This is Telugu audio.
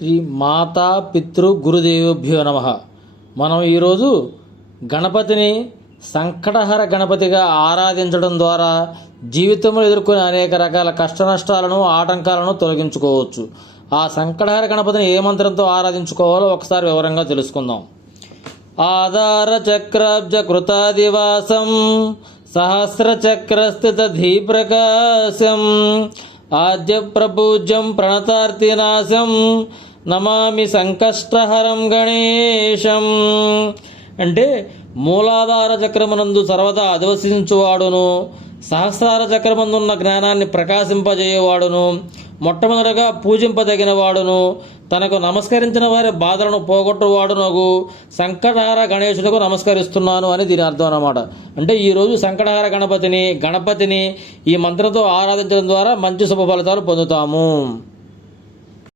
శ్రీ మాతా పితృ గురుదేవభ్యో నమః. మనం ఈరోజు గణపతిని సంకటహర గణపతిగా ఆరాధించడం ద్వారా జీవితంలో ఎదుర్కొనే అనేక రకాల కష్ట నష్టాలను ఆటంకాలను తొలగించుకోవచ్చు. ఆ సంకటహర గణపతిని ఏ మంత్రంతో ఆరాధించుకోవాలో ఒకసారి వివరంగా తెలుసుకుందాం. ఆధార చక్రాబ్జ కృతాదివాసం సహస్ర చక్రస్థిత ధీప్రకాశం ఆద్య ప్రపూజ్యం ప్రణతార్తినాశం నమామి సంకష్టహరం గణేశం. అంటే మూలాధార చక్రమునందు సర్వదా అధివసించువాడును, సహస్రార చక్రమందున్న జ్ఞానాన్ని ప్రకాశింపజేయవాడును, మొట్టమొదటగా పూజింపదగిన వాడును, తనకు నమస్కరించిన వారి బాధలను పోగొట్టువాడునగు సంకటహార గణేశులకు నమస్కరిస్తున్నాను అని దీని అర్థం అన్నమాట. అంటే ఈరోజు సంకటహార గణపతిని ఈ మంత్రంతో ఆరాధించడం ద్వారా మంచి శుభ ఫలితాలు పొందుతాము.